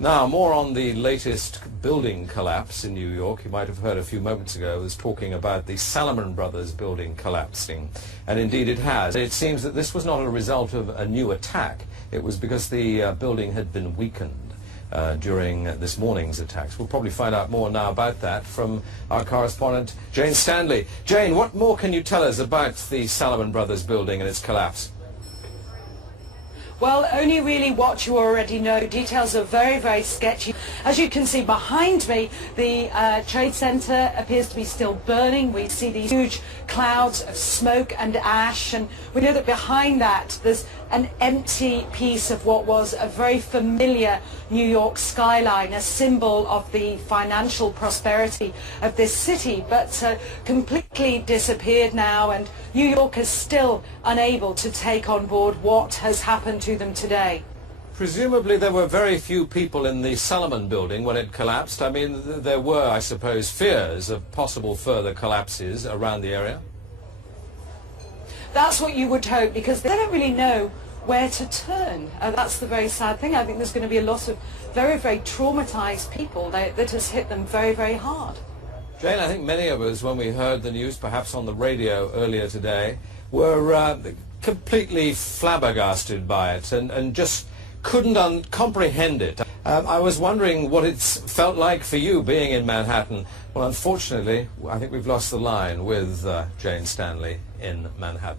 Now, more on the latest building collapse in New York. You might have heard a few moments ago I was talking about the Salomon Brothers building collapsing, and indeed it has. It seems that this was not a result of a new attack. It was because the building had been weakened during this morning's attacks. We'll probably find out more now about that from our correspondent Jane Stanley. Jane, what more can you tell us about the Salomon Brothers building and its collapse? Well, only really what you already know. Details are very, very sketchy. As you can see behind me, the Trade Center appears to be still burning. We see these huge clouds of smoke and ash, and we know that behind that there's an empty piece of what was a very familiar New York skyline, a symbol of the financial prosperity of this city, but completely disappeared now, and New York is still unable to take on board what has happened to them today. Presumably there were very few people in the Salomon building when it collapsed. I mean, there were, I suppose, fears of possible further collapses around the area. That's what you would hope, because they don't really know where to turn. That's the very sad thing. I think there's going to be a lot of very, very traumatized people that has hit them very, very hard. Jane, I think many of us, when we heard the news, perhaps on the radio earlier today, were completely flabbergasted by it and just couldn't comprehend it. I was wondering what it's felt like for you being in Manhattan. Well, unfortunately, I think we've lost the line with Jane Stanley in Manhattan.